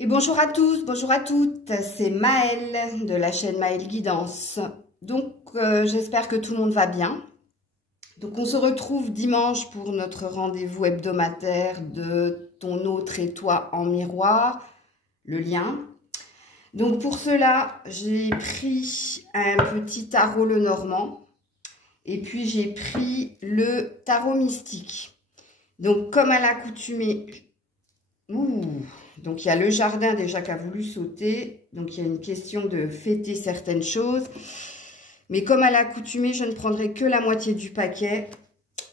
Et bonjour à tous, bonjour à toutes, c'est Maëlle de la chaîne Maëlle Guidance. Donc j'espère que tout le monde va bien. Donc on se retrouve dimanche pour notre rendez-vous hebdomadaire de ton autre et toi en miroir, le lien. Donc pour cela, j'ai pris un petit tarot Lenormand et puis j'ai pris le tarot mystique. Donc comme à l'accoutumée, donc il y a le jardin déjà qui a voulu sauter, donc il y a une question de fêter certaines choses. Mais comme à l'accoutumée, je ne prendrai que la moitié du paquet.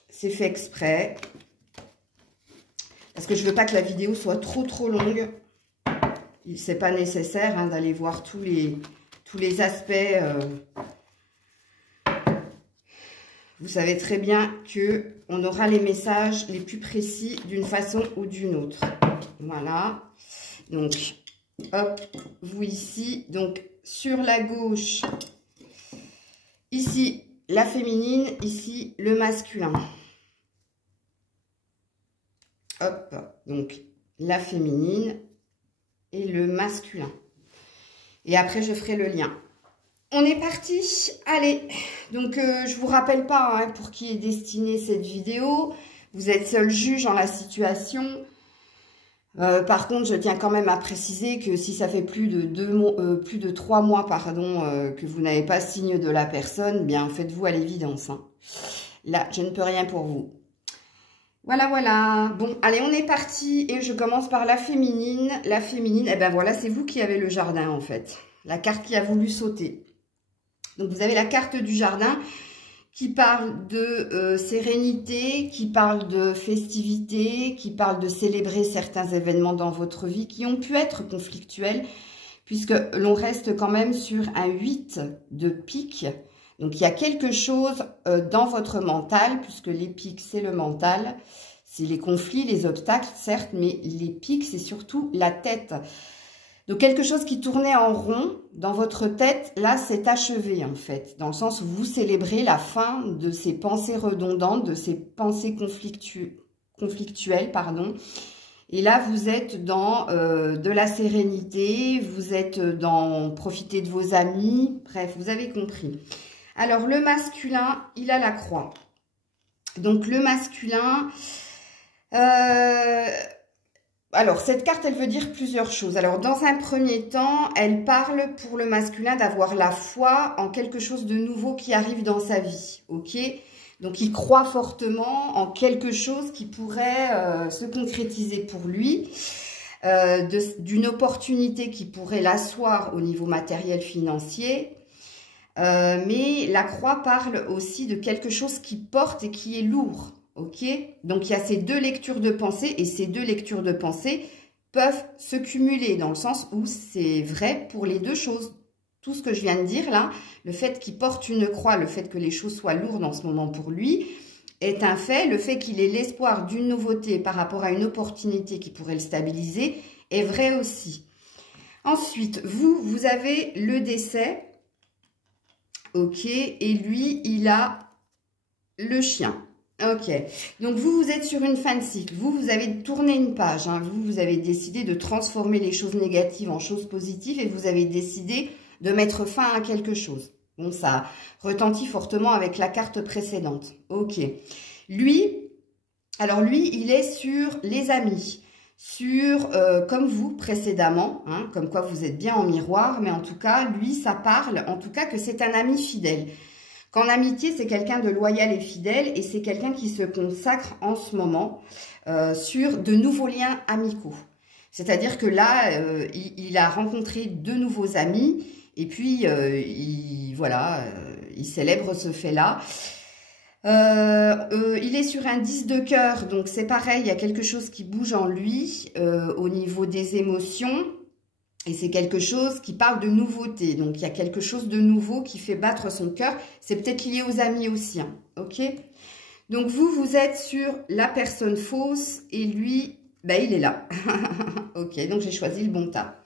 C'est fait exprès. Parce que je ne veux pas que la vidéo soit trop longue. C'est pas nécessaire hein, d'aller voir tous les aspects. Vous savez très bien qu'on aura les messages les plus précis d'une façon ou d'une autre. Voilà. Donc, hop, vous ici. Donc, sur la gauche, ici, la féminine. Ici, le masculin. Hop, donc, la féminine et le masculin. Et après, je ferai le lien. On est parti. Allez. Donc, je vous rappelle pas hein, pour qui est destinée cette vidéo. Vous êtes seul juge en la situation. Par contre, je tiens quand même à préciser que si ça fait plus de 3 mois que vous n'avez pas signe de la personne, bien faites-vous à l'évidence. Hein. Là, je ne peux rien pour vous. Voilà, voilà. Bon, allez, on est parti et je commence par la féminine. La féminine, eh ben voilà, c'est vous qui avez le jardin en fait. La carte qui a voulu sauter. Donc, vous avez la carte du jardin qui parle de sérénité, qui parle de festivité, qui parle de célébrer certains événements dans votre vie qui ont pu être conflictuels, puisque l'on reste quand même sur un 8 de pique. Donc, il y a quelque chose dans votre mental, puisque les piques, c'est le mental, c'est les conflits, les obstacles, certes, mais les piques, c'est surtout la tête. Donc, quelque chose qui tournait en rond dans votre tête, là, c'est achevé, en fait. Dans le sens où vous célébrez la fin de ces pensées redondantes, de ces pensées conflictuelles, pardon. Et là, vous êtes dans de la sérénité, vous êtes dans profiter de vos amis. Bref, vous avez compris. Alors, le masculin, il a la croix. Donc, le masculin... Alors, cette carte, elle veut dire plusieurs choses. Alors, dans un premier temps, elle parle pour le masculin d'avoir la foi en quelque chose de nouveau qui arrive dans sa vie. Ok ? Donc, il croit fortement en quelque chose qui pourrait se concrétiser pour lui, d'une opportunité qui pourrait l'asseoir au niveau matériel financier. Mais la croix parle aussi de quelque chose qui porte et qui est lourd. Ok, donc il y a ces deux lectures de pensée et ces deux lectures de pensée peuvent se cumuler dans le sens où c'est vrai pour les deux choses. Tout ce que je viens de dire là, le fait qu'il porte une croix, le fait que les choses soient lourdes en ce moment pour lui est un fait. Le fait qu'il ait l'espoir d'une nouveauté par rapport à une opportunité qui pourrait le stabiliser est vrai aussi. Ensuite, vous avez le décès. Ok, et lui, il a le chien. Ok, donc vous êtes sur une fin de cycle, vous avez tourné une page, hein. Vous avez décidé de transformer les choses négatives en choses positives et vous avez décidé de mettre fin à quelque chose. Bon, ça retentit fortement avec la carte précédente. Ok, lui, il est sur les amis, sur, comme vous précédemment, hein, comme quoi vous êtes bien en miroir, mais en tout cas, lui, ça parle, en tout cas que c'est un ami fidèle. Qu'en amitié, c'est quelqu'un de loyal et fidèle et c'est quelqu'un qui se consacre en ce moment sur de nouveaux liens amicaux. C'est-à-dire que là, il a rencontré de nouveaux amis et puis, il célèbre ce fait-là. Il est sur un 10 de cœur, donc c'est pareil, il y a quelque chose qui bouge en lui au niveau des émotions. Et c'est quelque chose qui parle de nouveauté. Donc, il y a quelque chose de nouveau qui fait battre son cœur. C'est peut-être lié aux amis aussi. Hein, ok ? Donc, vous êtes sur la personne fausse et lui, ben, il est là. Ok, donc j'ai choisi le bon tas.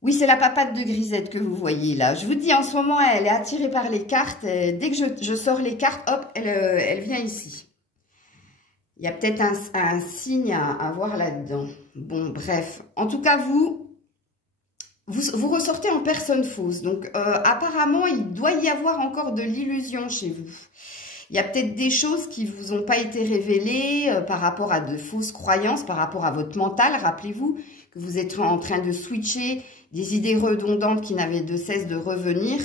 Oui, c'est la papate de grisette que vous voyez là. Je vous dis, en ce moment, elle est attirée par les cartes. Dès que je sors les cartes, hop, elle vient ici. Il Il y a peut-être un signe à voir là-dedans. Bon, bref. En tout cas, vous ressortez en personne fausse. Donc, apparemment, il doit y avoir encore de l'illusion chez vous. Il y a peut-être des choses qui vous ont pas été révélées par rapport à de fausses croyances, par rapport à votre mental. Rappelez-vous que vous êtes en train de switcher des idées redondantes qui n'avaient de cesse de revenir.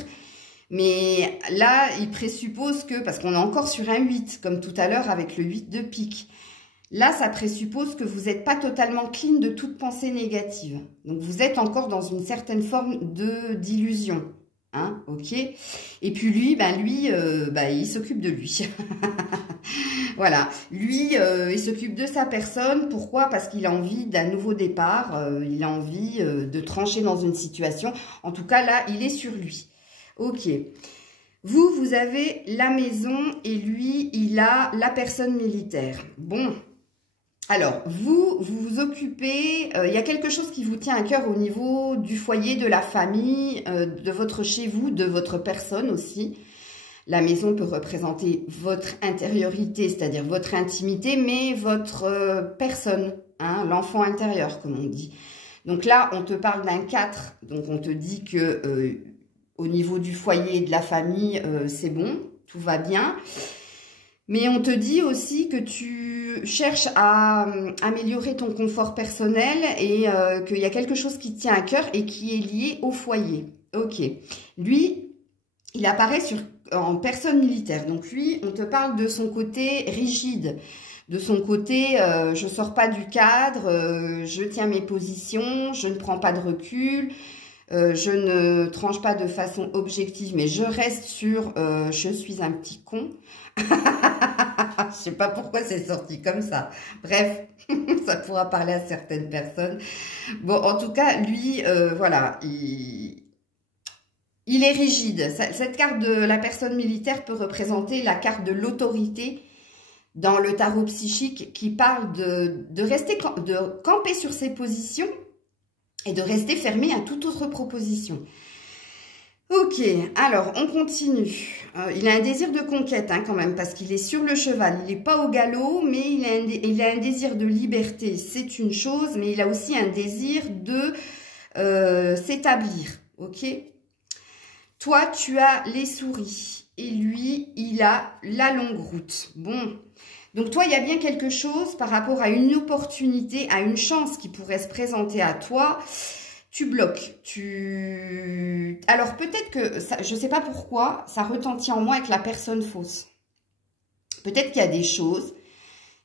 Mais là, il présuppose que, parce qu'on est encore sur un 8, comme tout à l'heure avec le 8 de pique. Là, ça présuppose que vous n'êtes pas totalement clean de toute pensée négative. Donc, vous êtes encore dans une certaine forme d'illusion. Hein, ok. Et puis lui, il s'occupe de lui. Voilà. Lui, il s'occupe de sa personne. Pourquoi? Parce qu'il a envie d'un nouveau départ. Il a envie de trancher dans une situation. En tout cas, là, il est sur lui. Ok. Vous avez la maison et lui, il a la personne militaire. Bon. Alors, vous vous occupez, il y a quelque chose qui vous tient à cœur au niveau du foyer, de la famille, de votre chez vous, de votre personne aussi. La maison peut représenter votre intériorité, c'est-à-dire votre intimité, mais votre personne, hein, l'enfant intérieur, comme on dit. Donc là, on te parle d'un 4, donc on te dit que au niveau du foyer et de la famille, c'est bon, tout va bien. Mais on te dit aussi que tu cherches à améliorer ton confort personnel et qu'il y a quelque chose qui te tient à cœur et qui est lié au foyer. Ok. Lui, il apparaît en personne militaire. Donc lui, on te parle de son côté rigide, de son côté je ne sors pas du cadre, je tiens mes positions, je ne prends pas de recul. Je ne tranche pas de façon objective, mais je reste sur je suis un petit con. Je sais pas pourquoi c'est sorti comme ça. Bref, ça pourra parler à certaines personnes. Bon, en tout cas, lui, voilà, il est rigide. Cette carte de la personne militaire peut représenter la carte de l'autorité dans le tarot psychique qui parle de camper sur ses positions et de rester fermé à toute autre proposition. Ok, alors on continue. Il a un désir de conquête quand même, parce qu'il est sur le cheval. Il n'est pas au galop, mais il a un désir de liberté. C'est une chose, mais il a aussi un désir de s'établir. Ok. Toi, tu as les souris. Et lui, il a la longue route. Bon. Donc toi, il y a bien quelque chose par rapport à une opportunité, à une chance qui pourrait se présenter à toi. Tu bloques. Alors peut-être que, je ne sais pas pourquoi, ça retentit en moi avec la personne fausse. Peut-être qu'il y a des choses,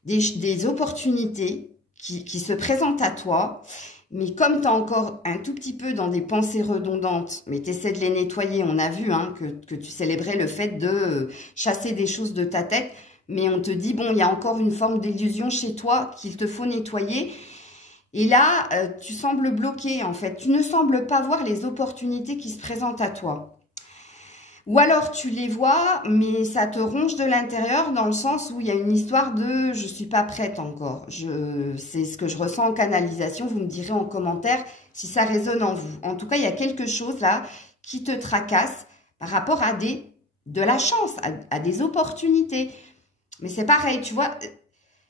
des opportunités qui se présentent à toi, mais comme tu es encore un tout petit peu dans des pensées redondantes, mais tu essaies de les nettoyer, on a vu que tu célébrais le fait de chasser des choses de ta tête, mais on te dit, bon, il y a encore une forme d'illusion chez toi qu'il te faut nettoyer. Et là, tu sembles bloqué, en fait. Tu ne sembles pas voir les opportunités qui se présentent à toi. Ou alors, tu les vois, mais ça te ronge de l'intérieur dans le sens où il y a une histoire de « je ne suis pas prête encore ». C'est ce que je ressens en canalisation. Vous me direz en commentaire si ça résonne en vous. En tout cas, il y a quelque chose là qui te tracasse par rapport à de la chance, à des opportunités. Mais c'est pareil, tu vois,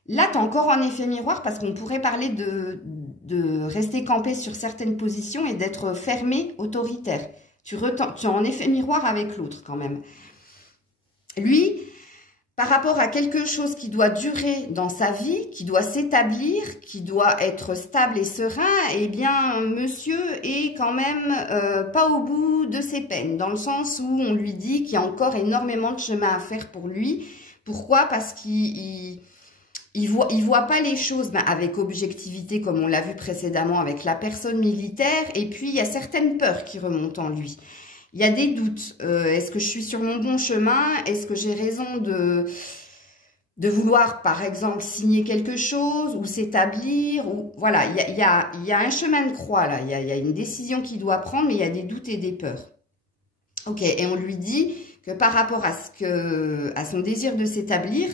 là, tu es encore en effet miroir parce qu'on pourrait parler de rester campé sur certaines positions et d'être fermé, autoritaire. Tu es en effet miroir avec l'autre quand même. Lui, par rapport à quelque chose qui doit durer dans sa vie, qui doit s'établir, qui doit être stable et serein, eh bien, monsieur est quand même pas au bout de ses peines, dans le sens où on lui dit qu'il y a encore énormément de chemin à faire pour lui. Pourquoi? Parce qu'il voit pas les choses avec objectivité, comme on l'a vu précédemment avec la personne militaire. Et puis, il y a certaines peurs qui remontent en lui. Il y a des doutes. Est-ce que je suis sur mon bon chemin? Est-ce que j'ai raison de vouloir, par exemple, signer quelque chose ou s'établir? Voilà, il y a un chemin de croix là. Il y a une décision qu'il doit prendre, mais il y a des doutes et des peurs. Ok, et on lui dit que par rapport à son désir de s'établir,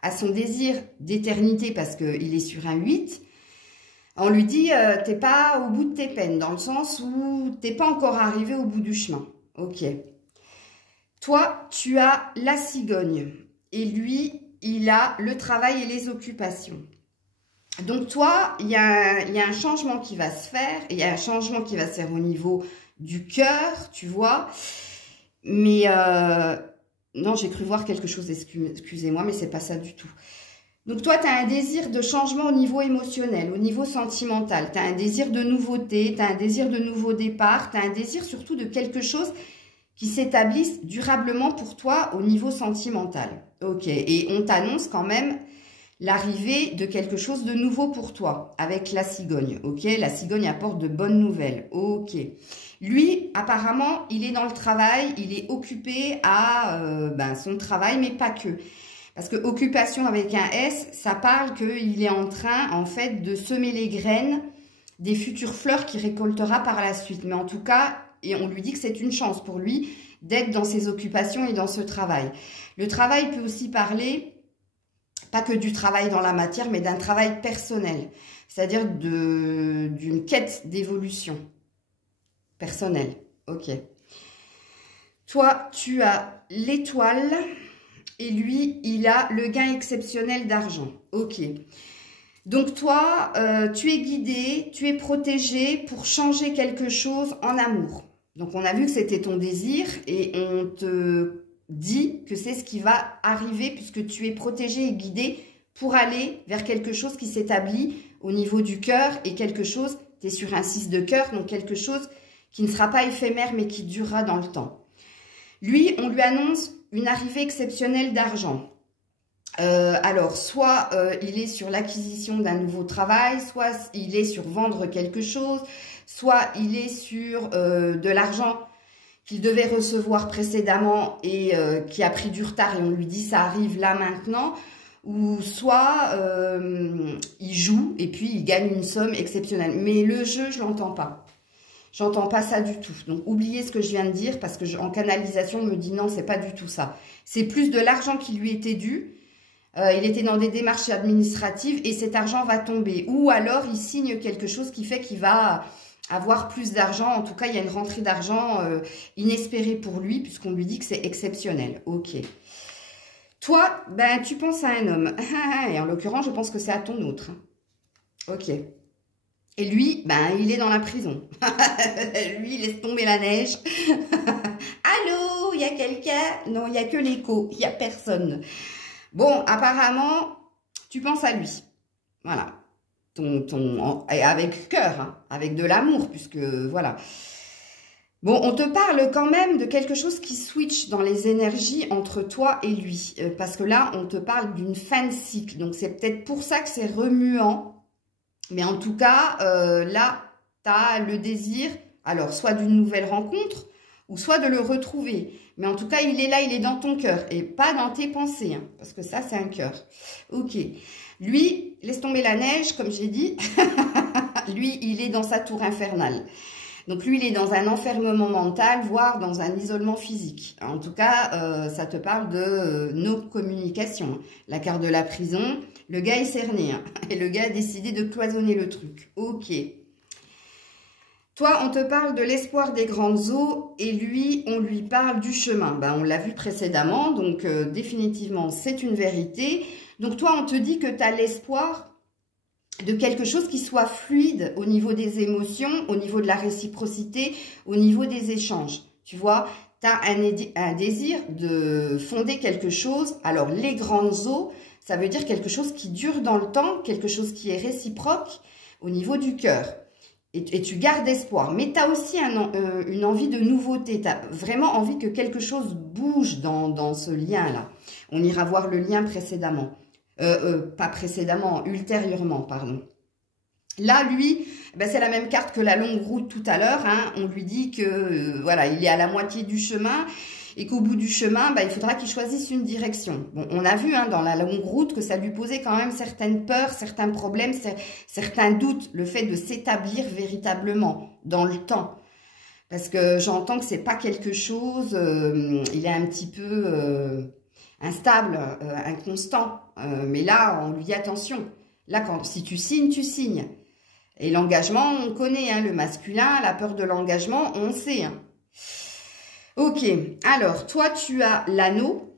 à son désir d'éternité, parce qu'il est sur un 8, on lui dit t'es pas au bout de tes peines, dans le sens où t'es pas encore arrivé au bout du chemin. Ok. Toi, tu as la cigogne, et lui, il a le travail et les occupations. Donc toi, il y a un changement qui va se faire, il y a un changement qui va se faire au niveau du cœur, tu vois. Mais non, j'ai cru voir quelque chose, excusez-moi, mais c'est pas ça du tout. Donc toi, tu as un désir de changement au niveau émotionnel, au niveau sentimental. Tu as un désir de nouveauté, tu as un désir de nouveau départ, tu as un désir surtout de quelque chose qui s'établisse durablement pour toi au niveau sentimental. Ok, et on t'annonce quand même l'arrivée de quelque chose de nouveau pour toi avec la cigogne. Ok, la cigogne apporte de bonnes nouvelles. Ok. Lui, apparemment, il est dans le travail, il est occupé à son travail, mais pas que. Parce que occupation avec un S, ça parle qu'il est en train, en fait, de semer les graines des futures fleurs qu'il récoltera par la suite. Mais en tout cas, et on lui dit que c'est une chance pour lui d'être dans ses occupations et dans ce travail. Le travail peut aussi parler, pas que du travail dans la matière, mais d'un travail personnel. C'est-à-dire d'une quête d'évolution personnelle. Ok. Toi, tu as l'étoile. Et lui, il a le gain exceptionnel d'argent. Ok. Donc toi, tu es guidé, tu es protégé pour changer quelque chose en amour. Donc on a vu que c'était ton désir et on te dit que c'est ce qui va arriver puisque tu es protégé et guidé pour aller vers quelque chose qui s'établit au niveau du cœur et quelque chose, tu es sur un 6 de cœur, donc quelque chose qui ne sera pas éphémère mais qui durera dans le temps. Lui, on lui annonce une arrivée exceptionnelle d'argent. Alors, soit il est sur l'acquisition d'un nouveau travail, soit il est sur vendre quelque chose, soit il est sur de l'argent qu'il devait recevoir précédemment et qui a pris du retard et on lui dit ça arrive là maintenant, ou soit il joue et puis il gagne une somme exceptionnelle. Mais le jeu, je l'entends pas. J'entends pas ça du tout. Donc, oubliez ce que je viens de dire parce que en canalisation, on me dit non, c'est pas du tout ça. C'est plus de l'argent qui lui était dû. Il était dans des démarches administratives et cet argent va tomber. Ou alors, il signe quelque chose qui fait qu'il va avoir plus d'argent. En tout cas, il y a une rentrée d'argent inespérée pour lui puisqu'on lui dit que c'est exceptionnel. Ok. Toi, ben, tu penses à un homme. Et en l'occurrence, je pense que c'est à ton autre. Ok. Et lui, ben, il est dans la prison. Lui, il laisse tomber la neige. Allô, il y a quelqu'un? Non, il n'y a que l'écho. Il n'y a personne. Bon, apparemment, tu penses à lui. Voilà. Avec cœur, hein, avec de l'amour, puisque, voilà. Bon, on te parle quand même de quelque chose qui switch dans les énergies entre toi et lui. Parce que là, on te parle d'une fin de cycle. Donc, c'est peut-être pour ça que c'est remuant. Mais en tout cas, là, tu as le désir, alors, soit d'une nouvelle rencontre, ou soit de le retrouver. Mais en tout cas, il est là, il est dans ton cœur, et pas dans tes pensées, hein, parce que ça, c'est un cœur. Ok. Lui, laisse tomber la neige, comme j'ai dit. Lui, il est dans sa tour infernale. Donc, lui, il est dans un enfermement mental, voire dans un isolement physique. En tout cas, ça te parle de nos communications. La carte de la prison, le gars est cerné. Hein, et le gars a décidé de cloisonner le truc. Ok. Toi, on te parle de l'espoir des grandes eaux et lui, on lui parle du chemin. Ben, on l'a vu précédemment, donc définitivement, c'est une vérité. Donc, toi, on te dit que tu as l'espoir de quelque chose qui soit fluide au niveau des émotions, au niveau de la réciprocité, au niveau des échanges. Tu vois, tu as un désir de fonder quelque chose. Alors, les grandes eaux, ça veut dire quelque chose qui dure dans le temps, quelque chose qui est réciproque au niveau du cœur. Et tu gardes espoir. Mais tu as aussi une envie de nouveauté. Tu as vraiment envie que quelque chose bouge dans ce lien-là. On ira voir le lien précédemment. Pas précédemment, ultérieurement, pardon. Là, lui, ben, c'est la même carte que la longue route tout à l'heure. Hein. On lui dit que voilà, il est à la moitié du chemin et qu'au bout du chemin, ben, il faudra qu'il choisisse une direction. Bon, on a vu hein, dans la longue route que ça lui posait quand même certaines peurs, certains problèmes, certains doutes, le fait de s'établir véritablement dans le temps. Parce que j'entends que c'est pas quelque chose, il est un petit peu instable, inconstant. Mais là, on lui dit attention. Là, si tu signes, tu signes. Et l'engagement, on connaît, hein, le masculin, la peur de l'engagement, on sait. Hein. Ok, alors, toi, tu as l'anneau.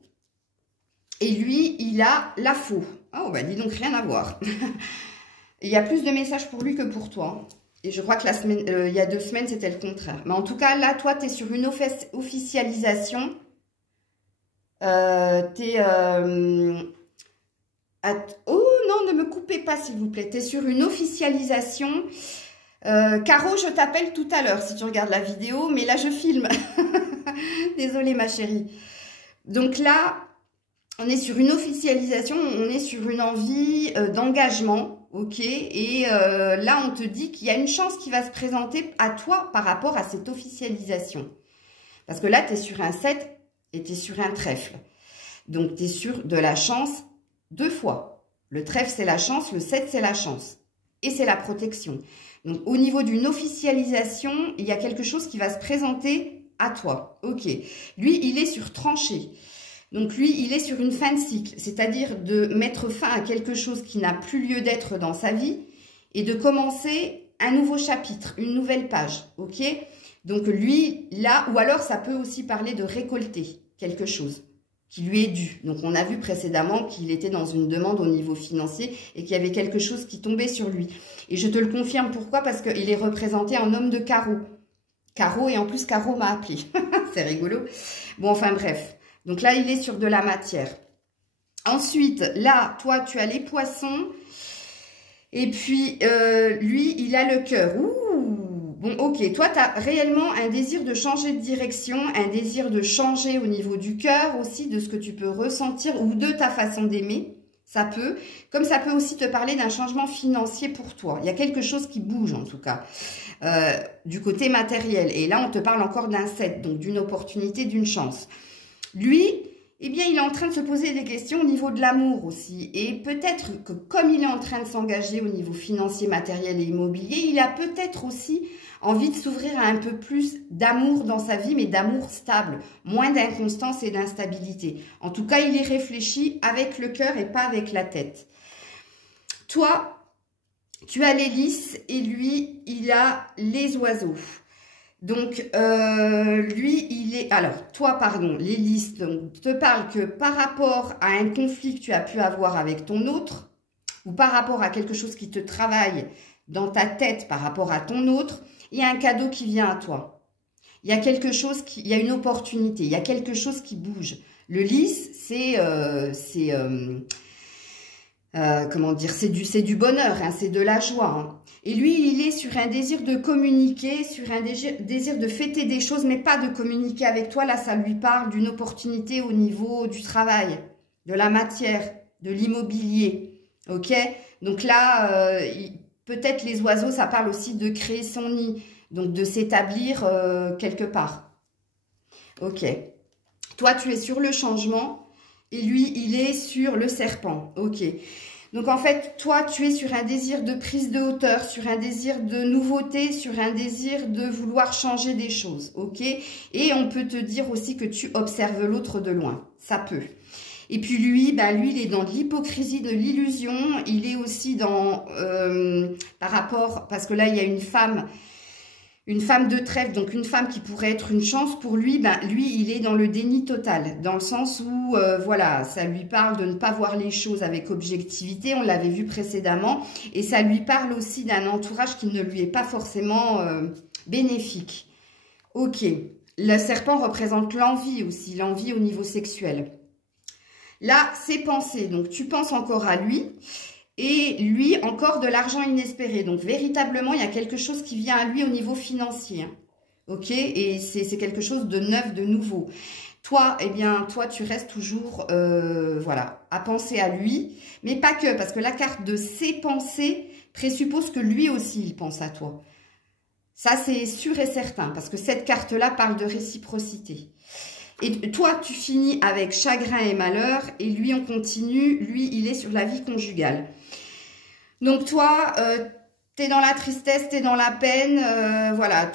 Et lui, il a la faux. Oh, bah dis donc, rien à voir. Il y a plus de messages pour lui que pour toi. Et je crois que la semaine, il y a 2 semaines, c'était le contraire. Mais en tout cas, là, toi, tu es sur une officialisation. Oh non, ne me coupez pas, s'il vous plaît. Tu es sur une officialisation. Caro, je t'appelle tout à l'heure si tu regardes la vidéo. Mais là, je filme. Désolée, ma chérie. Donc là, on est sur une officialisation. On est sur une envie d'engagement. Ok, et là, on te dit qu'il y a une chance qui va se présenter à toi par rapport à cette officialisation. Parce que là, tu es sur un 7 et tu es sur un trèfle. Donc, tu es sur de la chance 2 fois. Le trèfle, c'est la chance, le 7, c'est la chance. Et c'est la protection. Donc, au niveau d'une officialisation, il y a quelque chose qui va se présenter à toi. Ok, lui, il est sur tranché. Donc, lui, il est sur une fin de cycle, c'est-à-dire de mettre fin à quelque chose qui n'a plus lieu d'être dans sa vie et de commencer un nouveau chapitre, une nouvelle page, ok? Donc, lui, là, ou alors, ça peut aussi parler de récolter quelque chose qui lui est dû. Donc, on a vu précédemment qu'il était dans une demande au niveau financier et qu'il y avait quelque chose qui tombait sur lui. Et je te le confirme, pourquoi? Parce qu'il est représenté en homme de carreau. Carreau, et en plus, Carreau m'a appelé. C'est rigolo. Bon, enfin, bref. Donc là, il est sur de la matière. Ensuite, là, toi, tu as les poissons. Et puis, lui, il a le cœur. Ouh, bon, ok. Toi, tu as réellement un désir de changer de direction, un désir de changer au niveau du cœur aussi, de ce que tu peux ressentir ou de ta façon d'aimer. Ça peut. Comme ça peut aussi te parler d'un changement financier pour toi. Il y a quelque chose qui bouge, en tout cas, du côté matériel. Et là, on te parle encore d'un 7, donc d'une opportunité, d'une chance. Lui, eh bien, il est en train de se poser des questions au niveau de l'amour aussi. Et peut-être que comme il est en train de s'engager au niveau financier, matériel et immobilier, il a peut-être aussi envie de s'ouvrir à un peu plus d'amour dans sa vie, mais d'amour stable, moins d'inconstance et d'instabilité. En tout cas, il y réfléchit avec le cœur et pas avec la tête. Toi, tu as l'hélice et lui, il a les oiseaux. Donc, lui, il est... Alors, toi, pardon, l'hélice te parle que par rapport à un conflit que tu as pu avoir avec ton autre, ou par rapport à quelque chose qui te travaille dans ta tête par rapport à ton autre, il y a un cadeau qui vient à toi. Il y a quelque chose il y a une opportunité, il y a quelque chose qui bouge. Le lys, c'est... comment dire, c'est du bonheur, hein, c'est de la joie. Hein. Et lui, il est sur un désir de communiquer, sur un désir de fêter des choses, mais pas de communiquer avec toi. Là, ça lui parle d'une opportunité au niveau du travail, de la matière, de l'immobilier. Ok? Donc là, peut-être les oiseaux, ça parle aussi de créer son nid, donc de s'établir quelque part. Ok. Toi, tu es sur le changement. Et lui, il est sur le serpent. Ok. Donc, en fait, toi, tu es sur un désir de prise de hauteur, sur un désir de nouveauté, sur un désir de vouloir changer des choses. Ok. Et on peut te dire aussi que tu observes l'autre de loin. Ça peut. Et puis lui, bah, lui, il est dans de l'hypocrisie, de l'illusion. Il est aussi dans, par rapport, parce que là, il y a une femme de trèfle, donc une femme qui pourrait être une chance pour lui, ben lui, il est dans le déni total, dans le sens où, voilà, ça lui parle de ne pas voir les choses avec objectivité, on l'avait vu précédemment, et ça lui parle aussi d'un entourage qui ne lui est pas forcément bénéfique. Ok, le serpent représente l'envie aussi, l'envie au niveau sexuel. Là, c'est pensé, donc tu penses encore à lui, et lui, encore de l'argent inespéré. Donc, véritablement, il y a quelque chose qui vient à lui au niveau financier. Hein. Ok? Et c'est quelque chose de neuf, de nouveau. Toi, eh bien, toi, tu restes toujours, voilà, à penser à lui. Mais pas que, parce que la carte de ses pensées présuppose que lui aussi, il pense à toi. Ça, c'est sûr et certain, parce que cette carte-là parle de réciprocité. Et toi, tu finis avec chagrin et malheur, et lui, on continue. Lui, il est sur la vie conjugale. Donc toi, tu es dans la tristesse, tu es dans la peine, voilà,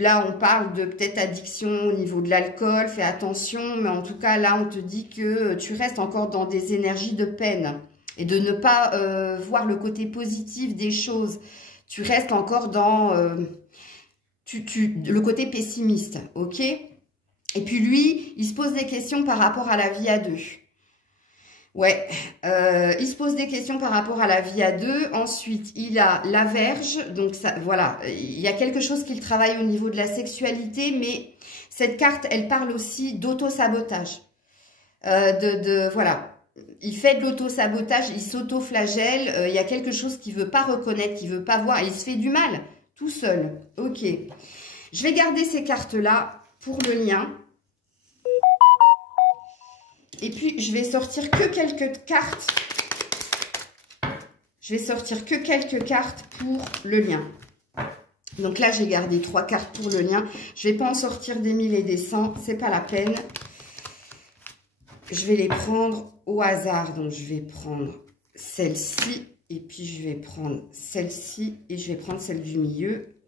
là on parle de peut-être addiction au niveau de l'alcool, fais attention, mais en tout cas là on te dit que tu restes encore dans des énergies de peine et de ne pas voir le côté positif des choses. Tu restes encore dans le côté pessimiste, ok? Et puis lui, il se pose des questions par rapport à la vie à deux. Ouais, il se pose des questions par rapport à la vie à deux. Ensuite, il a la Vierge. Donc, ça, voilà, il y a quelque chose qu'il travaille au niveau de la sexualité. Mais cette carte, elle parle aussi d'auto-sabotage. Voilà, il fait de l'auto-sabotage, il s'auto-flagelle. Il y a quelque chose qu'il ne veut pas reconnaître, qu'il ne veut pas voir. Et il se fait du mal tout seul. Ok, je vais garder ces cartes-là pour le lien. Et puis, je vais sortir que quelques cartes. Je vais sortir que quelques cartes pour le lien. Donc là, j'ai gardé 3 cartes pour le lien. Je ne vais pas en sortir des 1000 et des 100. Ce n'est pas la peine. Je vais les prendre au hasard. Donc, je vais prendre celle-ci. Et puis, je vais prendre celle-ci. Et je vais prendre celle du milieu.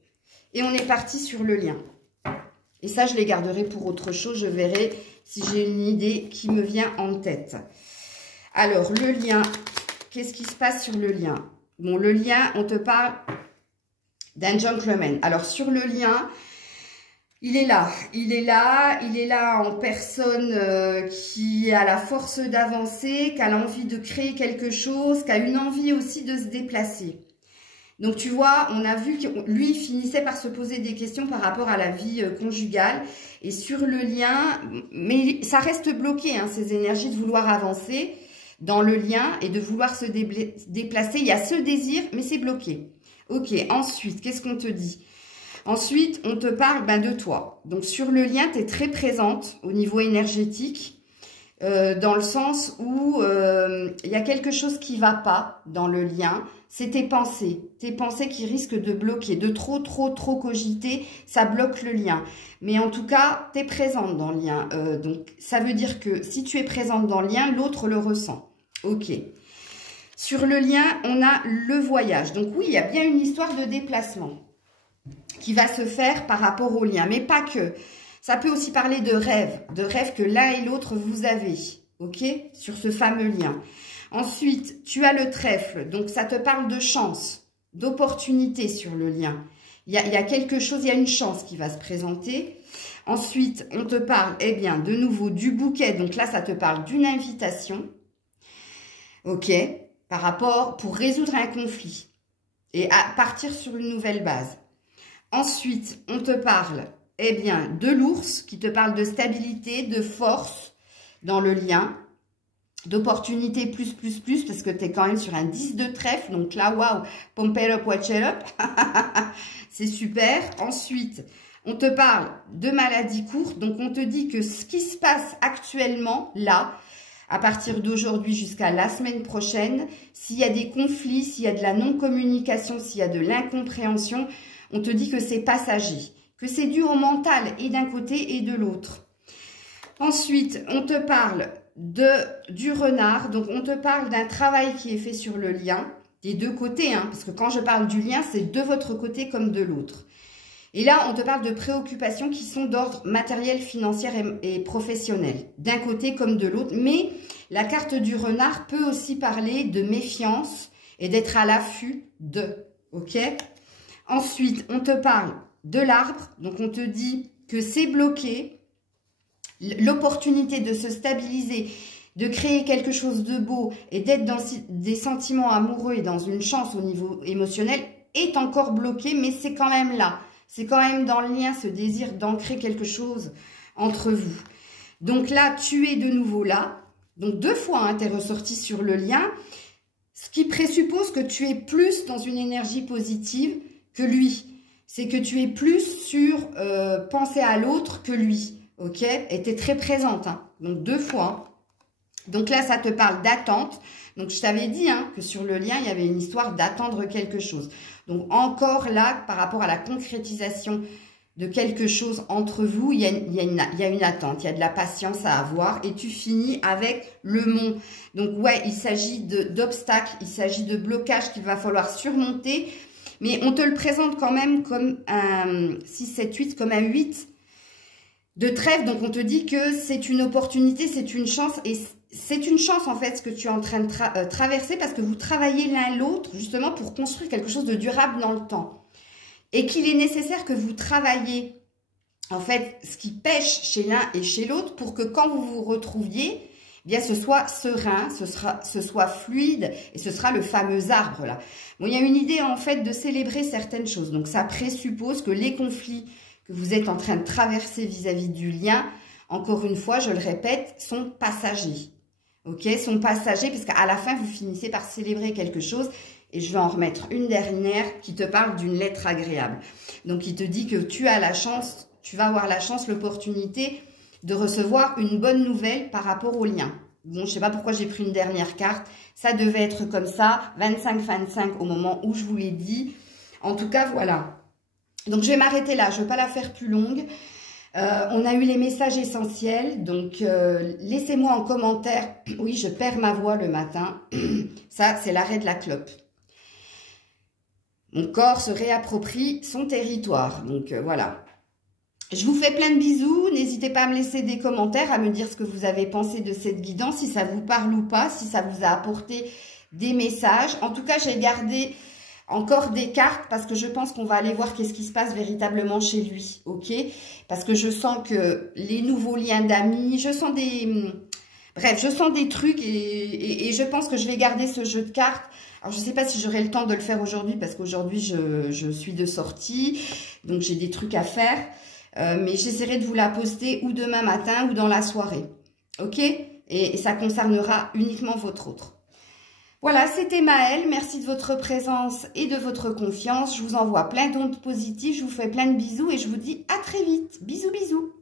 Et on est parti sur le lien. Et ça, je les garderai pour autre chose. Je verrai si j'ai une idée qui me vient en tête. Alors, le lien, qu'est-ce qui se passe sur le lien? Bon, le lien, on te parle d'un gentleman. Alors, sur le lien, il est là. Il est là. Il est là en personne qui a la force d'avancer, qui a l'envie de créer quelque chose, qui a une envie aussi de se déplacer. Donc, tu vois, on a vu que lui finissait par se poser des questions par rapport à la vie conjugale. Et sur le lien, mais ça reste bloqué, hein, ces énergies de vouloir avancer dans le lien et de vouloir se déplacer. Il y a ce désir, mais c'est bloqué. Ok, ensuite, qu'est-ce qu'on te dit? Ensuite, on te parle de toi. Donc, sur le lien, tu es très présente au niveau énergétique. Dans le sens où il y a quelque chose qui ne va pas dans le lien. C'est tes pensées qui risquent de bloquer, de trop cogiter, ça bloque le lien. Mais en tout cas, tu es présente dans le lien. Donc, ça veut dire que si tu es présente dans le lien, l'autre le ressent. Ok. Sur le lien, on a le voyage. Donc oui, il y a bien une histoire de déplacement qui va se faire par rapport au lien, mais pas que. Ça peut aussi parler de rêves que l'un et l'autre vous avez, ok, sur ce fameux lien. Ensuite, tu as le trèfle, donc ça te parle de chance, d'opportunité sur le lien. Il y a quelque chose, il y a une chance qui va se présenter. Ensuite, on te parle, eh bien, de nouveau du bouquet, donc là, ça te parle d'une invitation, ok, par rapport, pour résoudre un conflit et à partir sur une nouvelle base. Ensuite, on te parle, eh bien, de l'ours qui te parle de stabilité, de force dans le lien, d'opportunité plus, parce que tu es quand même sur un 10 de trèfle. Donc là, waouh, pump it up, watch it up. C'est super. Ensuite, on te parle de maladie courte. Donc, on te dit que ce qui se passe actuellement, là, à partir d'aujourd'hui jusqu'à la semaine prochaine, s'il y a des conflits, s'il y a de la non-communication, s'il y a de l'incompréhension, on te dit que c'est passager, que c'est dû au mental et d'un côté et de l'autre. Ensuite, on te parle du renard. Donc, on te parle d'un travail qui est fait sur le lien, des deux côtés, hein, parce que quand je parle du lien, c'est de votre côté comme de l'autre. Et là, on te parle de préoccupations qui sont d'ordre matériel, financier et professionnel, d'un côté comme de l'autre. Mais la carte du renard peut aussi parler de méfiance et d'être à l'affût de, ok? Ensuite, on te parle de l'arbre. Donc, on te dit que c'est bloqué. L'opportunité de se stabiliser, de créer quelque chose de beau et d'être dans des sentiments amoureux et dans une chance au niveau émotionnel est encore bloqué, mais c'est quand même là. C'est quand même dans le lien, ce désir d'ancrer quelque chose entre vous. Donc là, tu es de nouveau là. Donc 2 fois, hein, tu es ressorti sur le lien, ce qui présuppose que tu es plus dans une énergie positive que lui. C'est que tu es plus sur penser à l'autre que lui. Ok, et tu es très présente, hein. Donc 2 fois. Donc là, ça te parle d'attente. Donc je t'avais dit hein, que sur le lien, il y avait une histoire d'attendre quelque chose. Donc encore là, par rapport à la concrétisation de quelque chose entre vous, il y a une attente, il y a de la patience à avoir. Et tu finis avec le mont. Donc ouais, il s'agit d'obstacles, il s'agit de blocages qu'il va falloir surmonter. Mais on te le présente quand même comme un 6, 7, 8, comme un 8 de trèfle. Donc, on te dit que c'est une opportunité, c'est une chance. Et c'est une chance, en fait, ce que tu es en train de traverser parce que vous travaillez l'un l'autre, justement, pour construire quelque chose de durable dans le temps. Et qu'il est nécessaire que vous travailliez, en fait, ce qui pêche chez l'un et chez l'autre pour que quand vous vous retrouviez, bien ce soit serein, ce soit fluide et ce sera le fameux arbre là. Bon, il y a une idée en fait de célébrer certaines choses. Donc ça présuppose que les conflits que vous êtes en train de traverser vis-à-vis du lien, encore une fois, je le répète, sont passagers. Ok, sont passagers parce qu'à la fin, vous finissez par célébrer quelque chose. Et je vais en remettre une dernière qui te parle d'une lettre agréable. Donc, il te dit que tu as la chance, tu vas avoir la chance, l'opportunité de recevoir une bonne nouvelle par rapport au lien. Bon, je sais pas pourquoi j'ai pris une dernière carte. Ça devait être comme ça, 25-25 au moment où je vous l'ai dit. En tout cas, voilà. Donc, je vais m'arrêter là. Je ne vais pas la faire plus longue. On a eu les messages essentiels. Donc, laissez-moi en commentaire. Oui, je perds ma voix le matin. Ça, c'est l'arrêt de la clope. Mon corps se réapproprie son territoire. Donc, voilà. Je vous fais plein de bisous. N'hésitez pas à me laisser des commentaires, à me dire ce que vous avez pensé de cette guidance, si ça vous parle ou pas, si ça vous a apporté des messages. En tout cas, j'ai gardé encore des cartes parce que je pense qu'on va aller voir qu'est-ce qui se passe véritablement chez lui, ok? Parce que je sens que les nouveaux liens d'amis, je sens des... Bref, je sens des trucs et je pense que je vais garder ce jeu de cartes. Alors, je ne sais pas si j'aurai le temps de le faire aujourd'hui parce qu'aujourd'hui, je suis de sortie. Donc, j'ai des trucs à faire. Mais j'essaierai de vous la poster ou demain matin ou dans la soirée. Ok? Et ça concernera uniquement votre autre. Voilà, c'était Maëlle. Merci de votre présence et de votre confiance. Je vous envoie plein d'ondes positives. Je vous fais plein de bisous et je vous dis à très vite. Bisous, bisous.